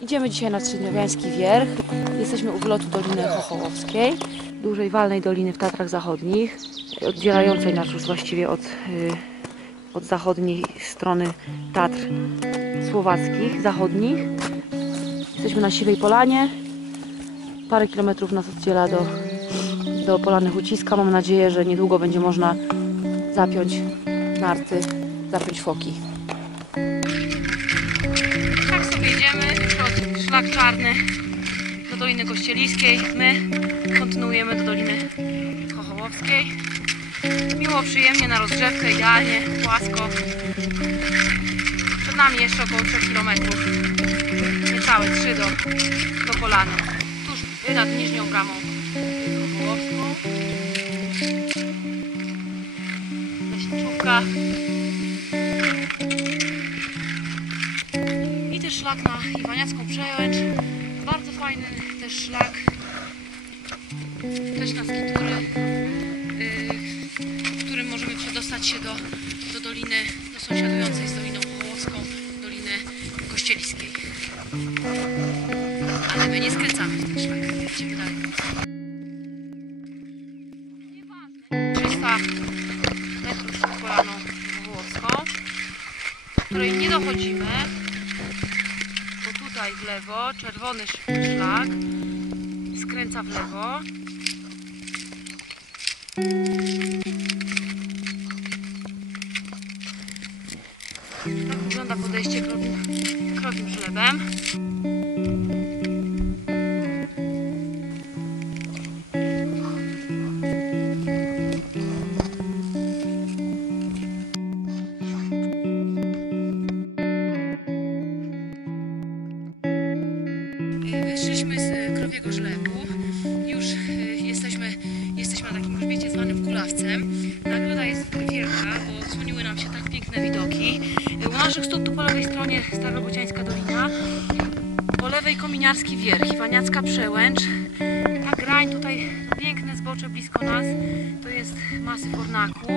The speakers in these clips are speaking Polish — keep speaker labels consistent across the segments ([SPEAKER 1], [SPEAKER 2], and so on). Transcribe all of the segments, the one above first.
[SPEAKER 1] Idziemy dzisiaj na Trzydniowiański Wierch. Jesteśmy u wlotu Doliny Chochołowskiej, dużej walnej doliny w Tatrach Zachodnich, oddzielającej nas już właściwie od, y, od zachodniej strony Tatr słowackich, zachodnich. Jesteśmy na Siwej Polanie. Parę kilometrów nas oddziela do, do Polany Huciska. Mam nadzieję, że niedługo będzie można zapiąć narty, zapiąć foki. Idziemy, przez szlak czarny do Doliny Kościeliskiej. My kontynuujemy do Doliny Chochołowskiej. Miło, przyjemnie, na rozgrzewkę, idealnie, płasko. Przed nami jeszcze około 3 km. Niecałe 3 do, do Polany. Tuż nad Niżnią Bramą Chochołowską. Leśniczówka. Też szlak na Iwaniacką Przełęcz. Bardzo fajny też szlak. Też na skitury, yy, którym możemy przedostać się do, do doliny, do sąsiadującej z Doliną Hołowską, Doliny Kościeliskiej. Ale my nie skręcamy w ten szlak. Idziemy dalej. 300 metrów przed Polaną Wołowską, do której nie dochodzimy, tutaj w lewo czerwony sz- szlak skręca w lewo. Tak wygląda podejście krowim, krowim żlebem. Wyszliśmy z e, krowiego żlebu. Już e, jesteśmy, jesteśmy na takim grzbiecie zwanym Kulawcem. Nagroda jest wielka, bo odsłoniły nam się tak piękne widoki. E, U naszych stóp tu po lewej stronie Starobociańska Dolina, po lewej Kominiarski Wierch, Iwaniacka Przełęcz. Ta grań tutaj, piękne zbocze blisko nas, to jest masyw Ornaku,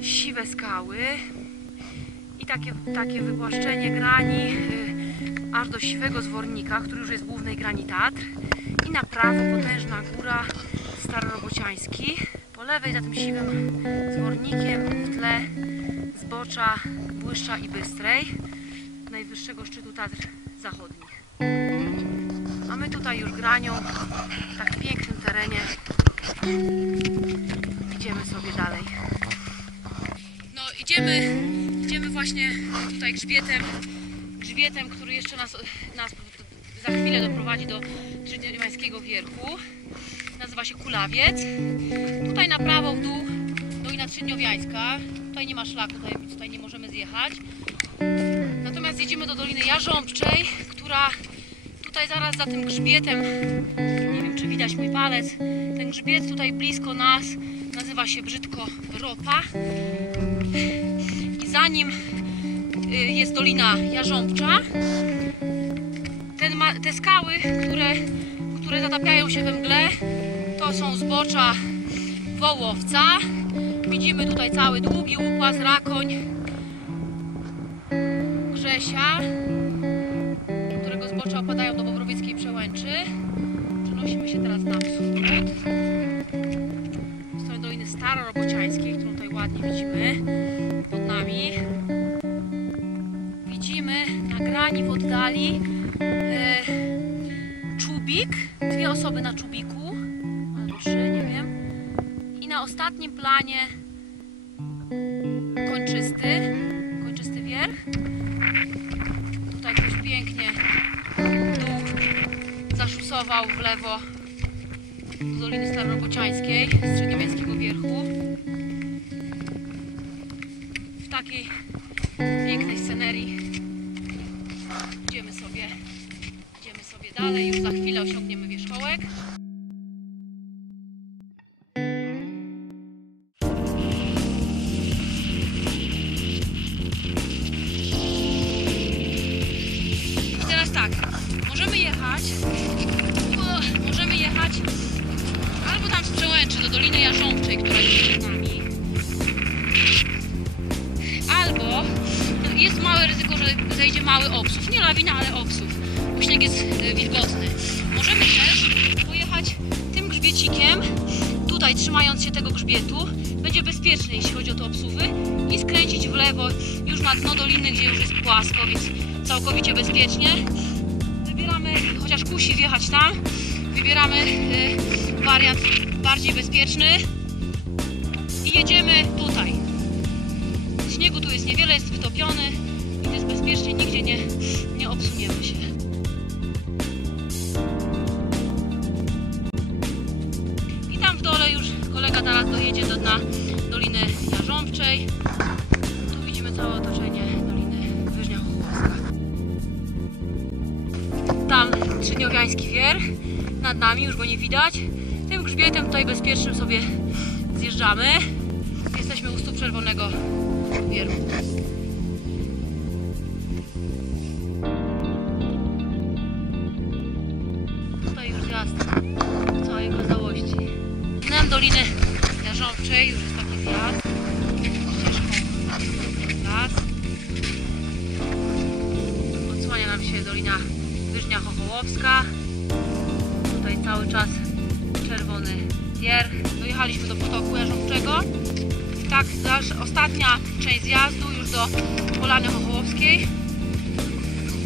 [SPEAKER 1] siwe skały i takie, takie wypłaszczenie grani y, aż do siwego zwornika, który już jest w głównej grani Tatr i na prawo potężna góra Starorobociański. Po lewej za tym siwym zwornikiem w tle zbocza Błyszcza i Bystrej, najwyższego szczytu Tatr Zachodnich. A my tutaj już granią w tak pięknym terenie idziemy sobie dalej. No idziemy, idziemy właśnie tutaj grzbietem, grzbietem, który jeszcze nas, nas za chwilę doprowadzi do Trzydniemańskiego Wierchu. Nazywa się Kulawiec. Tutaj na prawo w dół Dolina Trzydniowiańska. Tutaj nie ma szlaku, tutaj, tutaj nie możemy zjechać. Natomiast jedziemy do Doliny Jarząbczej, która tutaj zaraz za tym grzbietem, nie wiem czy widać mój palec, ten grzbiet tutaj blisko nas nazywa się brzydko Ropa. I za nim y, jest Dolina Jarząbcza. Ma, te skały, które, które zatapiają się we mgle, to są zbocza Wołowca. Widzimy tutaj cały długi łupaz, rakoń, Grzesia, którego zbocza opadają do Bobrowieckiej Przełęczy. Przenosimy się teraz na wschód. W stronę Doliny Starorobociańskiej, którą tutaj ładnie widzimy pod nami. Grani w oddali e, czubik, dwie osoby na czubiku, albo trzy, nie wiem. I na ostatnim planie kończysty, kończysty wierch. Tutaj ktoś pięknie dół zaszusował w lewo do Doliny Starobociańskiej z Średniowiejskiego Wierchu. W takiej pięknej scenerii idziemy sobie, idziemy sobie dalej. Już za chwilę osiągniemy wierzchołek. I teraz tak, możemy jechać, możemy jechać albo tam z Przełęczy do Doliny Jarząbczej, która jest przed nami, albo jest małe ryzyko, że zejdzie mały obsów, nie lawina, ale obsów. Śnieg jest y, wilgotny. Możemy też pojechać tym grzbiecikiem, tutaj trzymając się tego grzbietu, będzie bezpieczny, jeśli chodzi o te obsuwy i skręcić w lewo już na dno doliny, gdzie już jest płasko, więc całkowicie bezpiecznie. Wybieramy, chociaż kusi wjechać tam, wybieramy y, wariant bardziej bezpieczny i jedziemy tutaj. Śniegu tu jest niewiele, jest wytopiony jest bezpiecznie, nigdzie nie, nie obsuniemy się. Dojedzie do dna Doliny Jarząbczej. Tu widzimy całe otoczenie Doliny Wyżnia Chochłowska. Tam Trzydniowiański Wier, nad nami już go nie widać. Tym grzbietem tutaj bezpiecznym sobie zjeżdżamy. Jesteśmy u stóp Czerwonego Wieru. Tutaj już zjazd całej okazałości. Dnem Doliny Jarząbczej już jest taki zjazd. Las. Odsłania nam się Dolina Wyżnia Chochołowska. Tutaj cały czas czerwony Wier. Dojechaliśmy do potoku Jarząbczego. Tak, nasz, ostatnia część zjazdu już do Polany Chochołowskiej.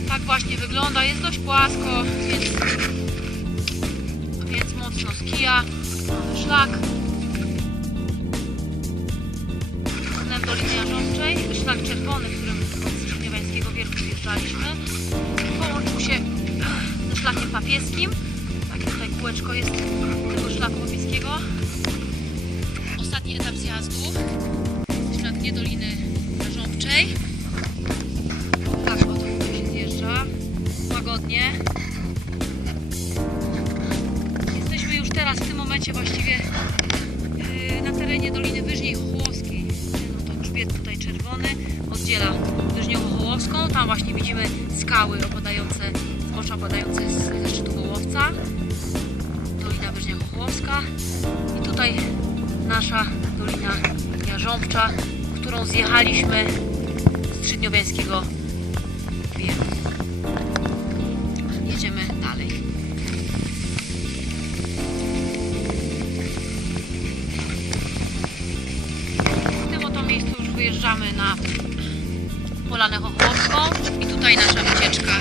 [SPEAKER 1] Tak właśnie wygląda. Jest dość płasko, więc, więc mocno skija. Szlak. Czerwony, którym od Skrzyniewańskiego Wierchu zjeżdżaliśmy. Połączył się ze szlakiem papieskim. Takie tutaj kółeczko jest tego szlaku papieskiego. Ostatni etap zjazdu. Szlak dnie Doliny Jarząbczej. Tak oto tutaj się zjeżdża. Łagodnie. Jesteśmy już teraz w tym momencie właściwie yy, na terenie Doliny Wyżniej Chochołowskiej. No to grzbiet tutaj czerwony oddziela Wyżnią Chochołowską. Tam właśnie widzimy skały opadające, zbocza opadające z, ze szczytu Hołowca. Dolina Wyżnia Chochołowska. I tutaj nasza Dolina Jarząbcza, którą zjechaliśmy z Trzydniowiańskiego Wieru. Jedziemy dalej. Polanę Chochłowską i tutaj nasza wycieczka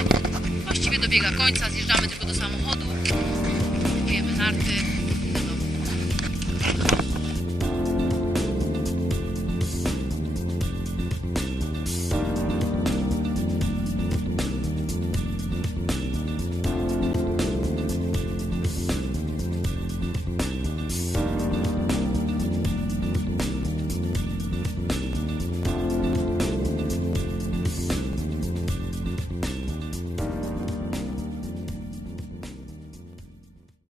[SPEAKER 1] właściwie dobiega końca. Zjeżdżamy tylko do samochodu, kupujemy narty.